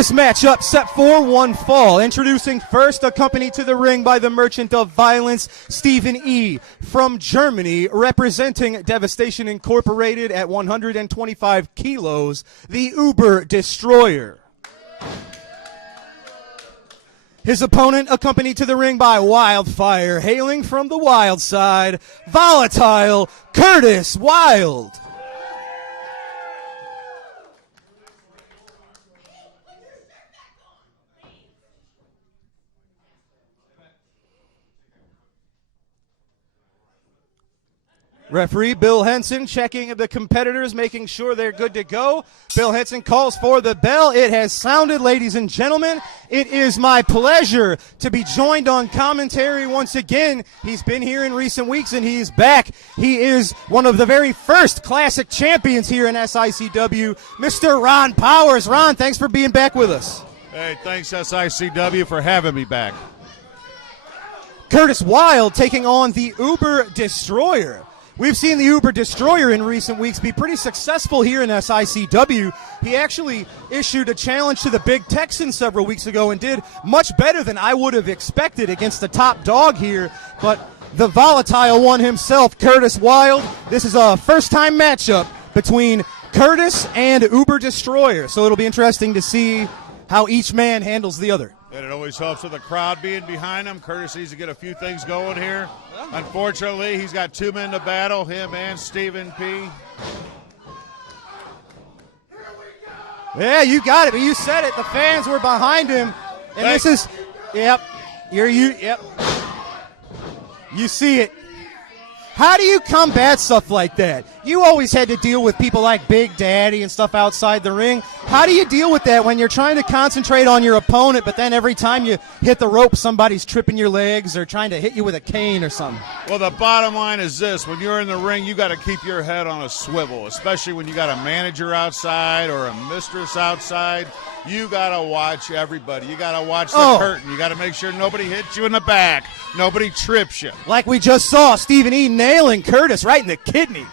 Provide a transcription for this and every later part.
This matchup set for one fall. Introducing first, accompanied to the ring by the Merchant of Violence, Stephen E. From Germany, representing Devastation Incorporated at 125 kilos, the Uber Destroyer. His opponent, accompanied to the ring by Wildfire, hailing from the wild side, Volatile Curtis Wild. Referee Bill Henson checking the competitors, making sure they're good to go. Bill Henson calls for the bell. It has sounded, ladies and gentlemen. It is my pleasure to be joined on commentary once again. He's been here in recent weeks, and he's back. He is one of the very first classic champions here in SICW, Mr. Ron Powers. Ron, thanks for being back with us. Hey, thanks, SICW, for having me back. Curtis Wild taking on the Uber Destroyer. We've seen the Uber Destroyer in recent weeks be pretty successful here in SICW. He actually issued a challenge to the Big Texan several weeks ago and did much better than I would have expected against the top dog here. But the volatile one himself, Curtis Wild, this is a first-time matchup between Curtis and Uber Destroyer. So it'll be interesting to see how each man handles the other. And it always helps with the crowd being behind him. Curtis needs to get a few things going here. Unfortunately, he's got two men to battle, him and Stephen P. Yeah, you got it. But you said it. The fans were behind him. And this is, yep, yep. You see it. How do you combat stuff like that? You always had to deal with people like Big Daddy and stuff outside the ring. How do you deal with that when you're trying to concentrate on your opponent, but then every time you hit the rope, somebody's tripping your legs or trying to hit you with a cane or something? Well, the bottom line is this. When you're in the ring, you got to keep your head on a swivel, especially when you got a manager outside or a mistress outside. You got to watch everybody. You got to watch the curtain. You got to make sure nobody hits you in the back. Nobody trips you. Like we just saw Stephen E. nailing Curtis right in the kidney.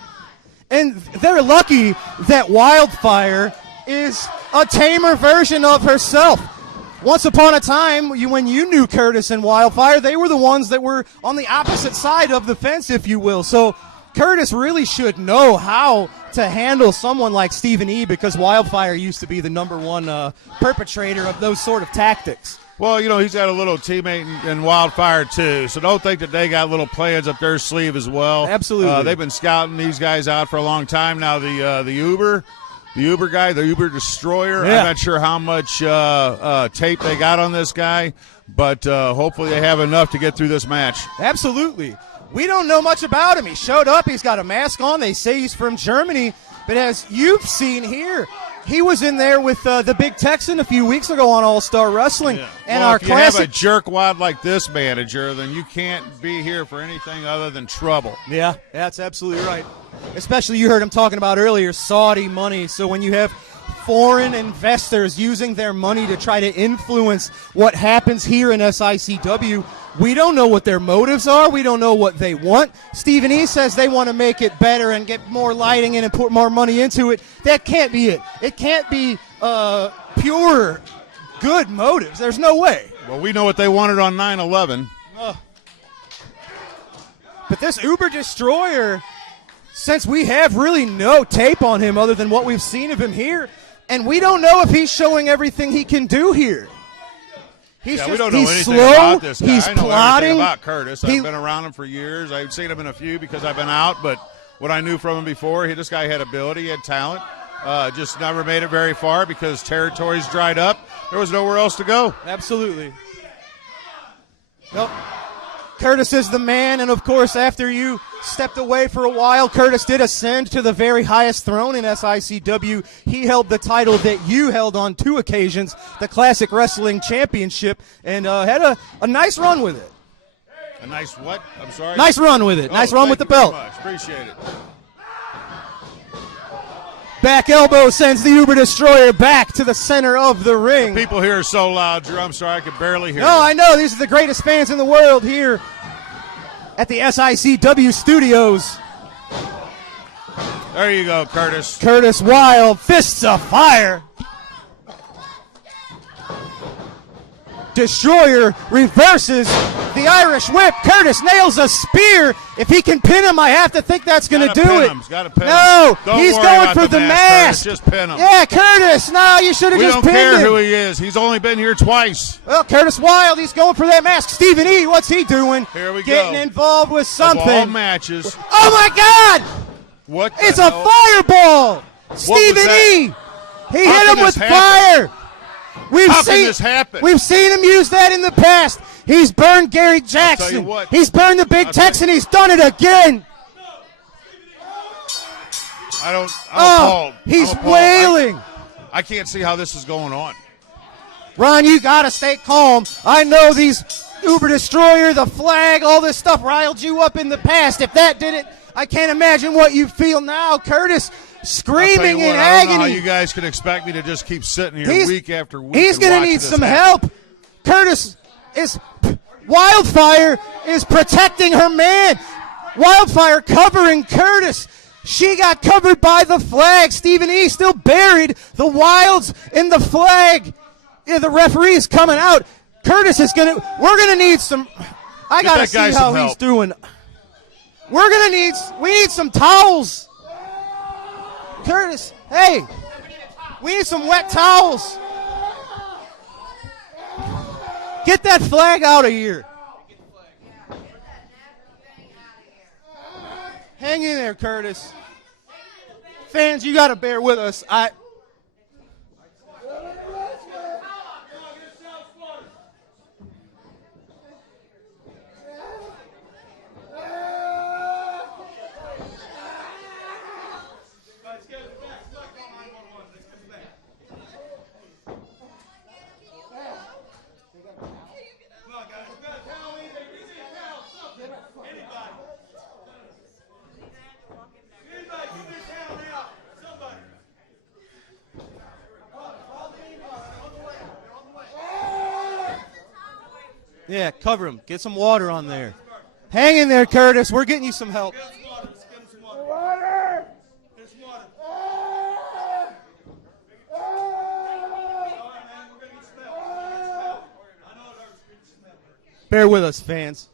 And they're lucky that Wildfire is a tamer version of herself. Once upon a time, when you knew Curtis and Wildfire, they were the ones that were on the opposite side of the fence, if you will. So Curtis really should know how to handle someone like Stephen E. because Wildfire used to be the number one perpetrator of those sort of tactics. Well, you know, he's got a little teammate in Wildfire, too, so don't think that they got little plans up their sleeve as well. Absolutely. They've been scouting these guys out for a long time now. The Uber guy, the Uber Destroyer, yeah. I'm not sure how much tape they got on this guy, but hopefully they have enough to get through this match. Absolutely. We don't know much about him. He showed up. He's got a mask on. They say he's from Germany. But as you've seen here, he was in there with the Big Texan a few weeks ago on All-Star Wrestling. Yeah. And well, our if classic. You have a jerkwad like this manager, then you can't be here for anything other than trouble. Yeah, that's absolutely right. Especially you heard him talking about earlier, Saudi money. So when you have foreign investors using their money to try to influence what happens here in SICW, we don't know what their motives are. We don't know what they want. Stephen E. says they want to make it better and get more lighting in and put more money into it. That can't be it. It can't be pure good motives. There's no way. Well, we know what they wanted on 9/11. But this Uber Destroyer, since we have really no tape on him other than what we've seen of him here, and we don't know if he's showing everything he can do here. We don't know anything slow, about this guy. He's I know plotting. everything about Curtis. I've been around him for years. I've seen him in a few because I've been out, but what I knew from him before, this guy had ability, he had talent, just never made it very far because territories dried up. There was nowhere else to go. Absolutely. Nope. Curtis is the man, and of course, after you stepped away for a while, Curtis did ascend to the very highest throne in SICW. He held the title that you held on 2 occasions, the Classic Wrestling Championship, and had a nice run with it. A nice what? I'm sorry? Nice run with it. Nice run with the belt. Thank you very much. Appreciate it. Back elbow sends the Uber Destroyer back to the center of the ring. The people here are so loud, Drew. I'm sorry, I could barely hear you. No, I know. These are the greatest fans in the world here at the SICW studios. There you go, Curtis. Curtis Wild, fists of fire. Destroyer reverses the Irish whip. Curtis nails a spear. If he can pin him, I have to think that's going to do it. No, he's going for the mask. Just pin him. Yeah, Curtis. No, you should have just pinned him. We don't care who he is. He's only been here twice. Well, Curtis Wilde, he's going for that mask. Stephen E., what's he doing? Here we go. Getting involved with something. Of all matches. Oh, my God. What? It's a fireball. Stephen E. He hit him with fire. How can this happen? We've seen him use that in the past. He's burned Gary Jackson. He's burned the Big Texan. He's done it again. He's wailing. I can't see how this is going on. Ron, you got to stay calm. I know these Uber Destroyer, the flag, all this stuff riled you up in the past. If that didn't, I can't imagine what you feel now. Curtis screaming in agony. I don't know how you guys can expect me to just keep sitting here week after week. He's going to need some help. Wildfire is protecting her man. Wildfire covering Curtis. She got covered by the flag. Stephen E. still buried. The Wilds in the flag. Yeah, the referee's coming out. Curtis is going to, we're going to need some, I got to see how he's doing. We need some towels. Curtis, hey, we need some wet towels. Get that flag out of here. Hang in there, Curtis. Fans, you got to bear with us. Yeah, cover him. Get some water on there. Hang in there, Curtis. We're getting you some help. Bear with us, fans.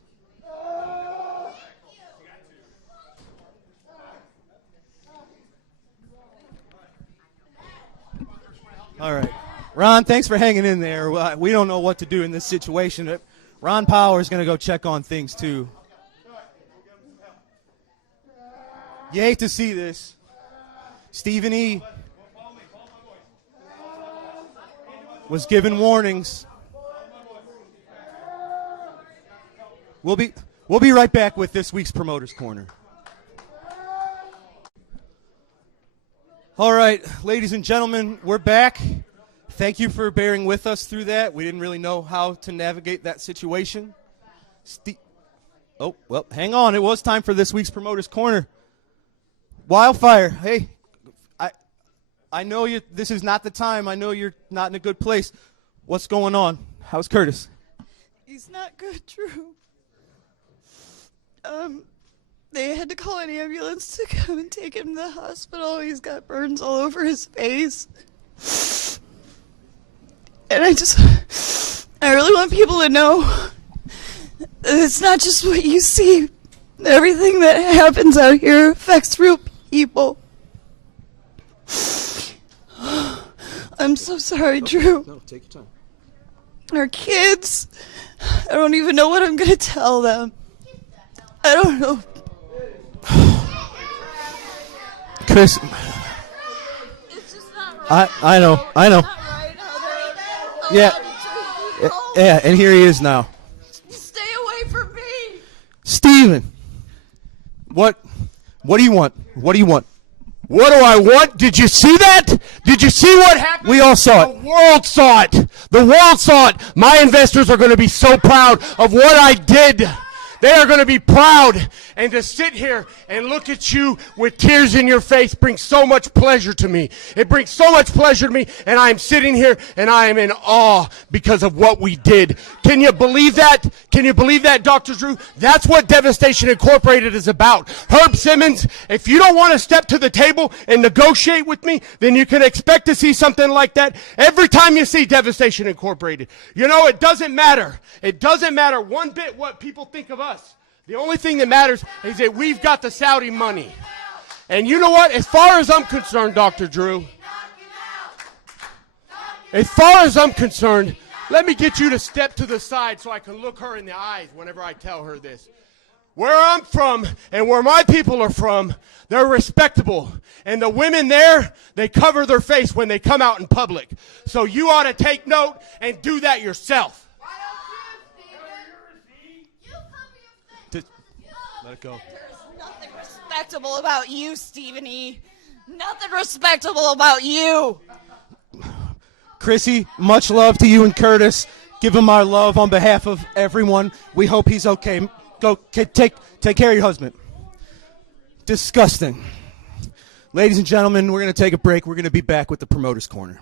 All right. Ron, thanks for hanging in there. We don't know what to do in this situation. Ron Power is going to go check on things, too. You hate to see this. Stephen E. was given warnings. We'll be right back with this week's Promoters Corner. All right, ladies and gentlemen, we're back. Thank you for bearing with us through that. We didn't really know how to navigate that situation. Hang on. It was time for this week's Promoters Corner. Wildfire, hey, I know this is not the time. I know you're not in a good place. What's going on? How's Curtis? He's not good, Drew. They had to call an ambulance to come and take him to the hospital. He's got burns all over his face. And I really want people to know it's not just what you see. Everything that happens out here affects real people. I'm so sorry, Drew. No, take your time. Our kids, I don't even know what I'm going to tell them. I don't know. Chris, It's just not right. I know. It's not right how they're allowed to treat people. Yeah, and here he is now. Stay away from me. Steven, what do you want? What do you want? What do I want? Did you see that? Did you see what happened? We all saw it. The world saw it. The world saw it. My investors are going to be so proud of what I did. They are going to be proud. And to sit here and look at you with tears in your face brings so much pleasure to me. It brings so much pleasure to me, and I am sitting here and I am in awe because of what we did. Can you believe that? Can you believe that, Dr. Drew? That's what Devastation Incorporated is about. Herb Simmons, if you don't want to step to the table and negotiate with me, then you can expect to see something like that every time you see Devastation Incorporated. You know, it doesn't matter. It doesn't matter one bit what people think of us. The only thing that matters is that we've got the Saudi money. And you know what? As far as I'm concerned, Dr. Drew, as far as I'm concerned, let me get you to step to the side so I can look her in the eyes whenever I tell her this. Where I'm from and where my people are from, they're respectable. And the women there, they cover their face when they come out in public. So you ought to take note and do that yourself. Let it go. There's nothing respectable about you, Stephen E. Nothing respectable about you. Chrissy, much love to you and Curtis. Give him our love on behalf of everyone. We hope he's okay. Go take care of your husband. Disgusting. Ladies and gentlemen, we're going to take a break. We're going to be back with the Promoter's Corner.